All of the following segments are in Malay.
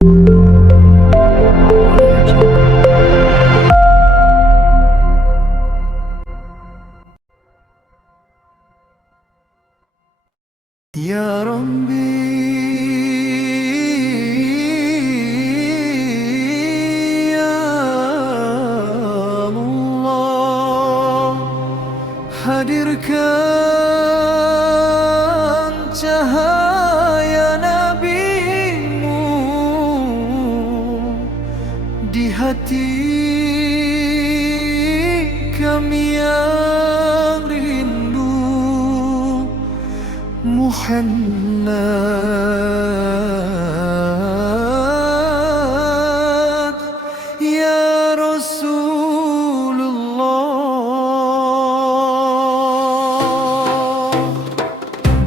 Ya Rabbi, Ya Allah, hadirkan cahaya Nabi-Mu di hati kami yang rindu Muhammad, ya Rasulullah.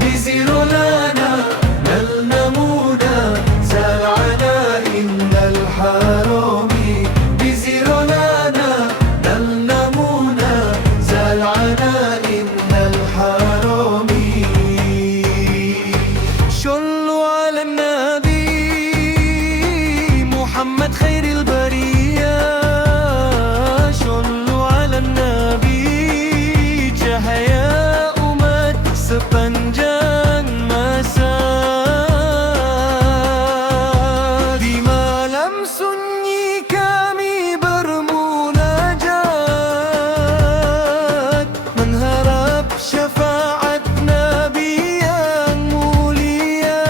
بزر لنا نلنمونا زرعنا إن الحرام بزر لنا نلنمونا زرعنا إن الحرام صلوا على النبي محمد خير البرية صلوا على النبي cahaya umat sepanjang masa. Di malam sunyi kami bermunajat mengharap syafaat Nabi yang mulia.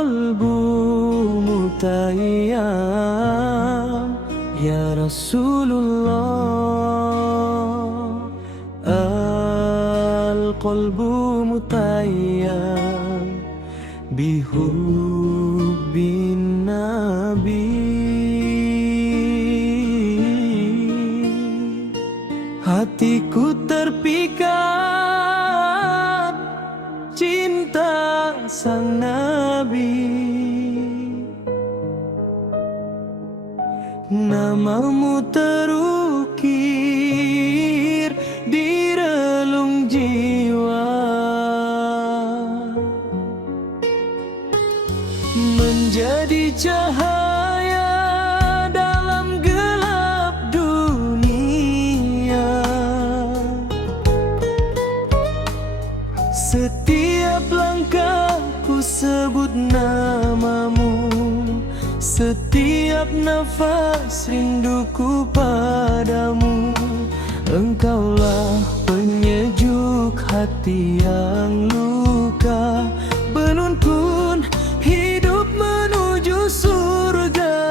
qalbu mutayyam ya Rasulullah, al-qalbu mutayyam bihubbin nabi. Hatiku terpikat cinta sang Nabi, namamu terukir di relung jiwa, menjadi cahaya dalam gelap dunia. Setiap langkahku sebut namamu, setiap nafas rinduku padamu. Engkaulah penyejuk hati yang luka, penuntun hidup menuju surga.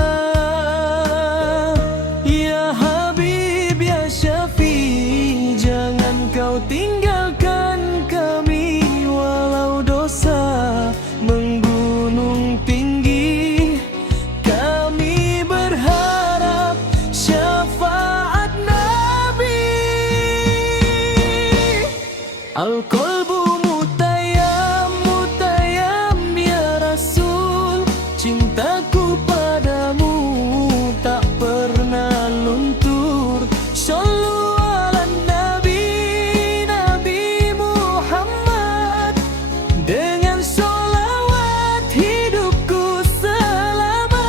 Ya Habib, ya Syafi, jangan kau tinggalkan kami walau dosa menggunung tinggi. Kami berharap syafaat Nabi. Al-qalbu mutayyam, mutayyam ya Rasul, cintaku padamu tak pernah luntur. Shallu ala Nabi, Nabi Muhammad, dengan sholawat hidupku selamat.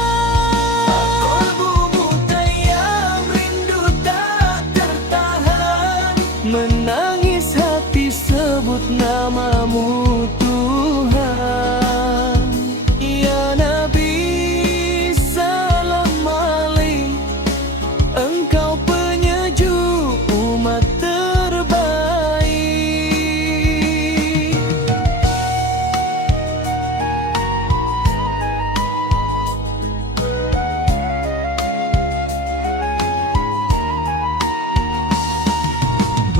Al-qalbu mutayyam, rindu tak tertahan, menangis hati sebut namamu Tuhan. Ya Nabi, salam alaik, engkau penyejuk umat terbaik.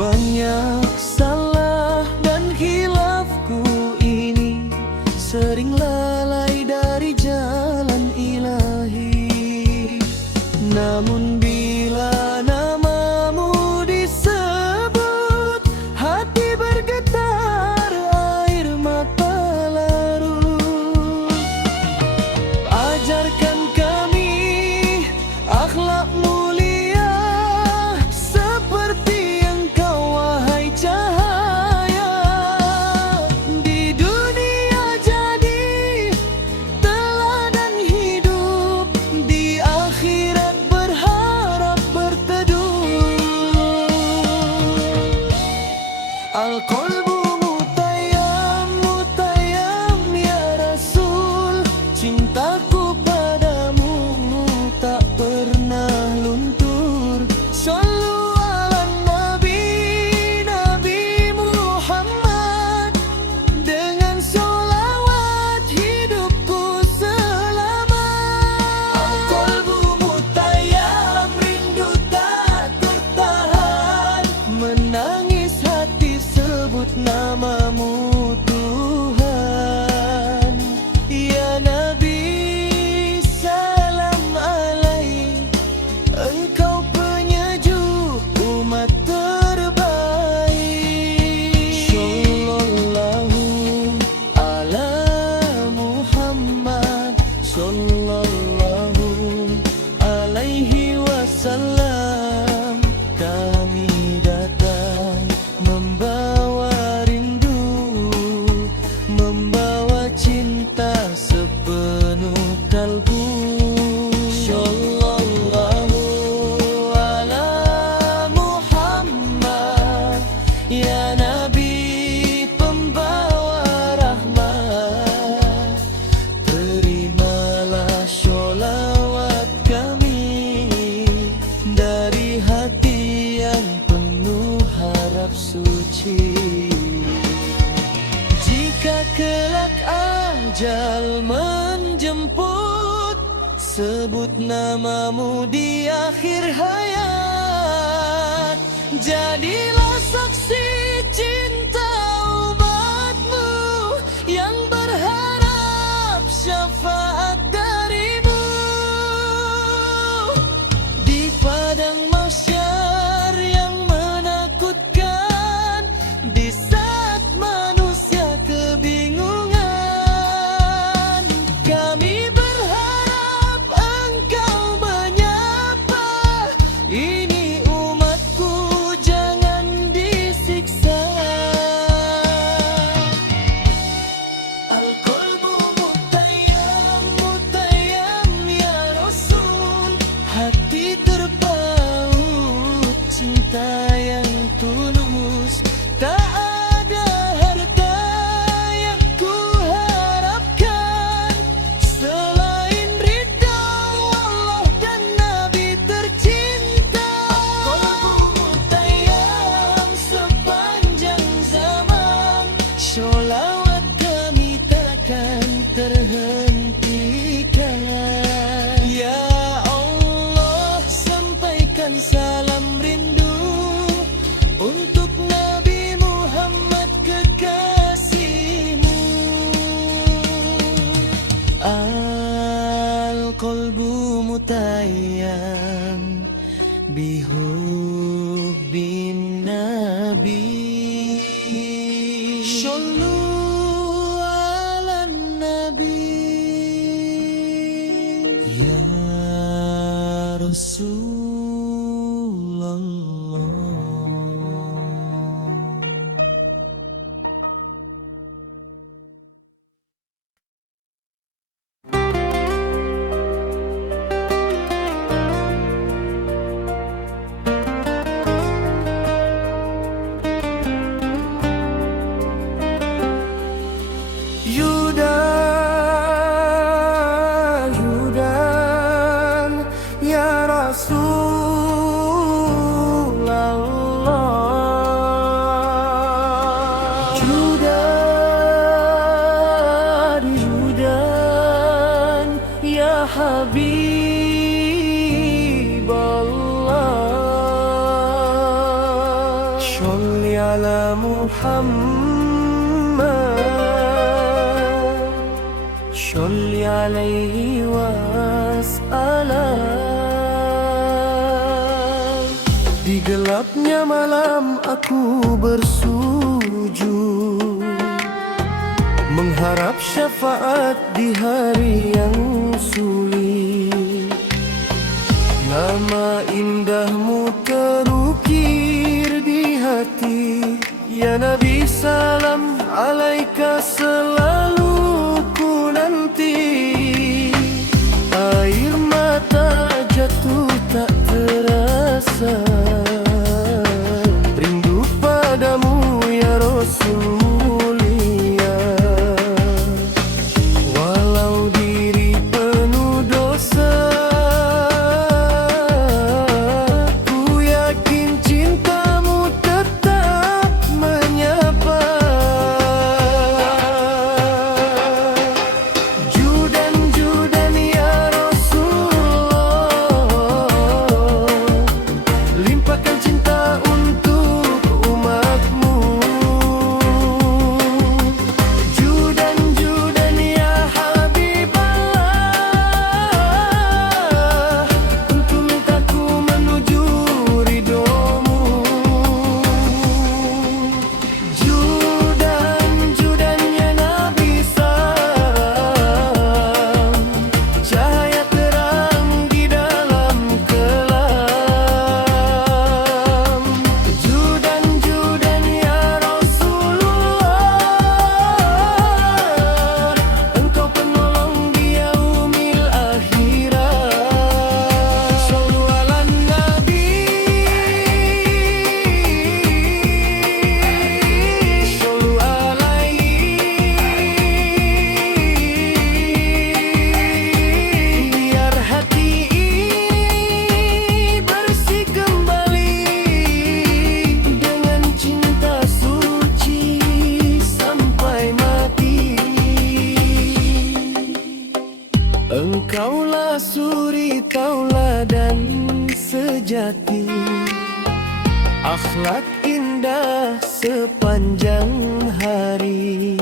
Banyak salah dan khilafku ini, sering lalai dari jalan ilahi. Namun bila namamu disebut, hati bergetar, air mata larut. Ajarkan kami akhlak mulia seperti engkau wahai cahaya. Di dunia jadi teladan hidup, di akhirat berharap berteduh. Al-qalbu mutayyam, mutayyam ya Rasul, cintaku padamu tak pernah luntur. Shallu ala Nabi, Nabi Muhammad, dengan sholawat hidupku selamat. Al-qalbu mutayyam, rindu tak tertahan, menangis hati sebut namamu Tuhan. Ya Nabi, salam alaik, engkau penyejuk umat terbaik. Sallallahu ala Muhammad, sallallahu alaihi wasallam. Kami datang membawa rindu, membawa cinta sepenuh kalbu. Sallallahu ala Muhammad, ya Nabi pembawa rahmat. Terimalah sholawat kami dari hati yang penuh harap suci. Jika kelak ajal menjemput, sebut namamu di akhir hayat. Jadilah saksi cinta umatmu yang berharap syafaat darimu di padang mahsyar yang menakutkan, di saat manusia kebingungan. Kami berharap engkau menyapa, ini umatku jangan disiksa. Al-qalbu mutayyam, mutayyam ya Rasul, hati terpaut cinta yang tulus. Tak ada harta yang ku harapkan selain ridha Allah dan Nabi tercinta. Qalbu mutayyam sepanjang zaman, sholawat kami takkan terhentikan. Ya Allah, sampaikan salam rindu untuk Nabi Muhammad kekasihmu. Al-qalbu mutayyam bihubbin Nabi. Shollu ala Nabi ya Rasulullah. Yudan, Yudan, ya Rasulullah. Yudan, Yudan, ya Habiballah. Sholli ala Muhammad, sholli alaihi wassalam. Di gelapnya malam aku bersujud, mengharap syafaat di hari yang sulit. Nama indahmu terukir di hati, ya Nabi salam alaika selalu ku nanti. Air mata jatuh tak terasa, rindu padamu ya Rasul mulia. Walau diri penuh dosa, ku yakin cintamu tetap menyapa. Kaulah suri tauladan sejati, akhlak indah sepanjang hari.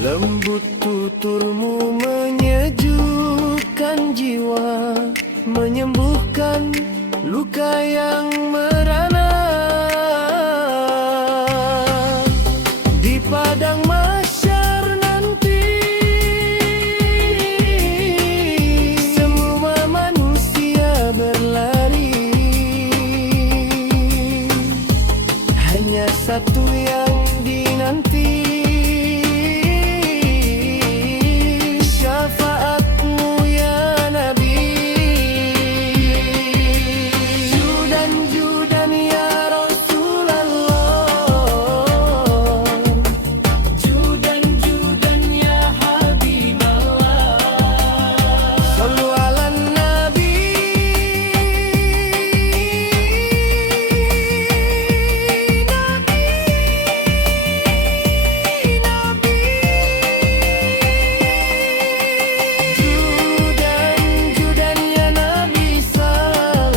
Lembut tuturmu menyejukkan jiwa, menyembuhkan luka yang merana. Di padang mahsyar nanti, semua manusia berlari, hanya satu yang dinanti, syafaatmu ya Nabi. Judan-judan ya Rasulullah, judan-judan ya Habiballah. Sallu ala Nabi, Judan-judan ya Nabi salam,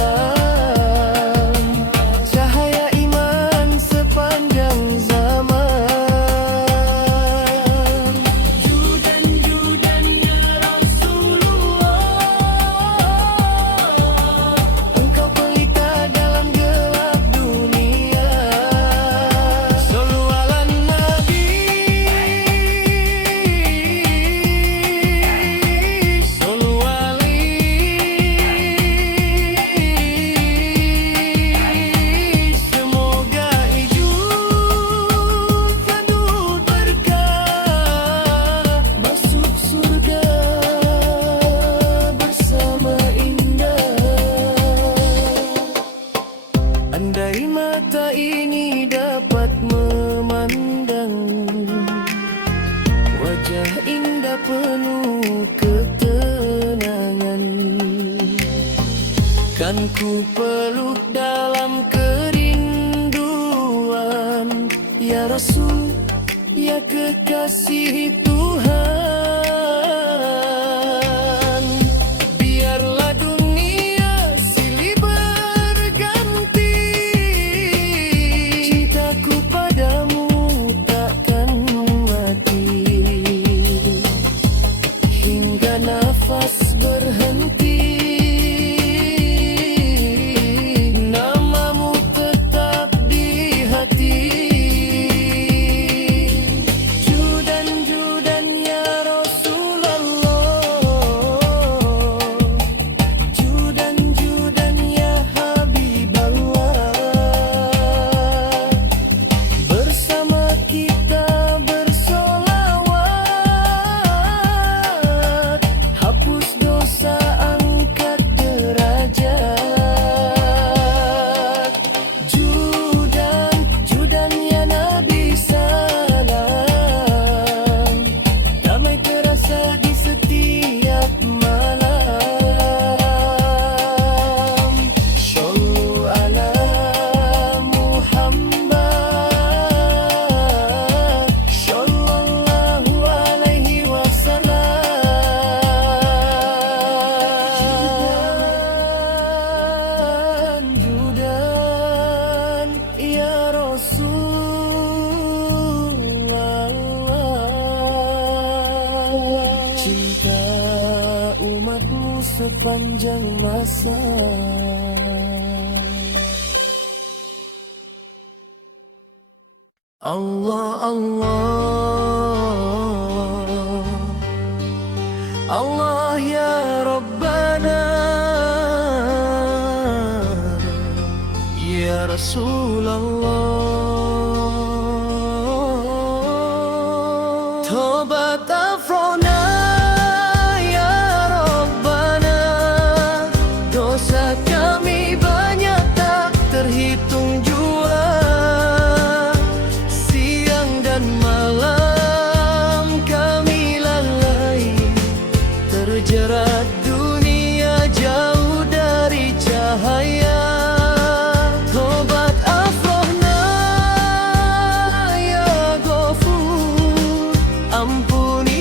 cahaya iman sepanjang zaman. Judan-judan ya Rasulullah, engkau pelita dalam gelap dunia. Sallu ala Nabi, sallu alaihi. Semoga hidup penuh berkah, masuk surga bersama indah. Andai mata ini dapat memandang wajah indah penuh ketenangan, kan ku peluk dalam kerinduan, ya Rasul, ya kekasih Tuhan. Biarlah dunia silih berganti, cintaku padamu takkan mati, hingga nafas berhenti. Namamu tetap di hati. Judan-judan ya Rasulullah, judan-judan ya Habiballah. Bersama kita bersolawat, hapus dosa, angkat derajat. Judan-judan ya Nabi salam, damai terasa di setiap malam. Sallu ala Muhammad, sallallahu alaihi wasallam. Judan ya Rasulullah, cinta umatmu sepanjang masa. Allah, Allah, Allah ya Rabbana, ya Rasulullah. Tobat afrona ya Rabbana, dosa kami banyak tak terhitung jua. Siang dan malam kami lalai, terjerat dunia jauh dari cahaya. Tobat afrohna ya Ghafur, ampuni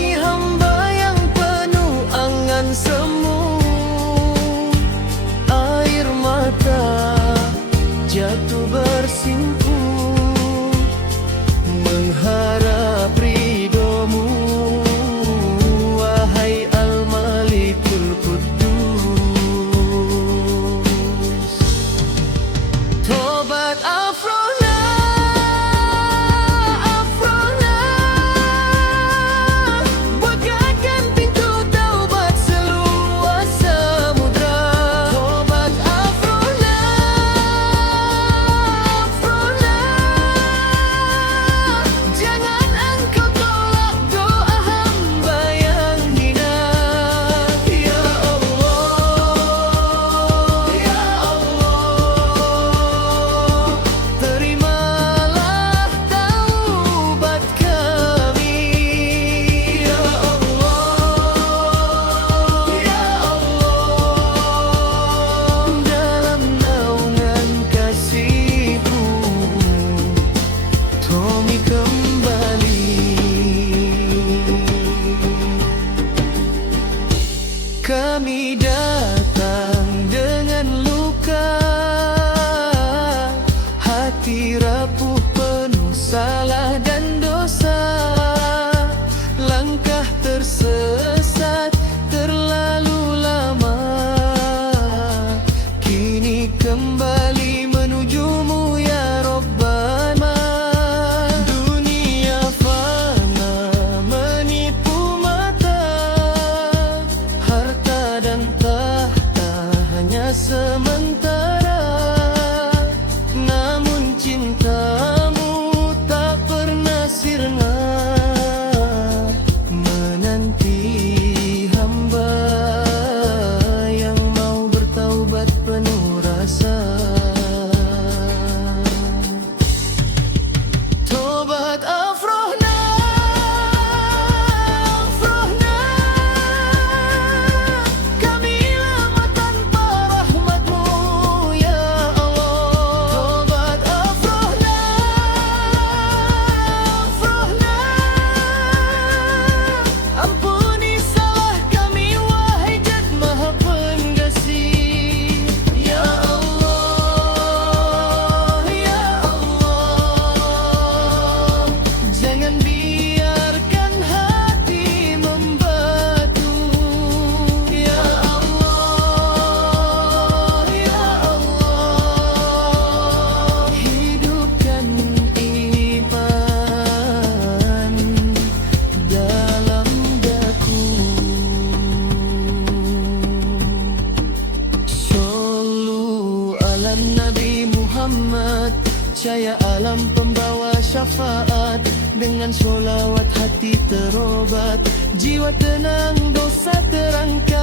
Dengan sholawat hati terobat, jiwa tenang, dosa terangkat.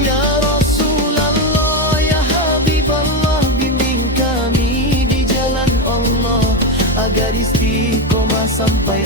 Ya Rasulullah, ya Habiballah, bimbing kami di jalan Allah, agar istiqomah sampai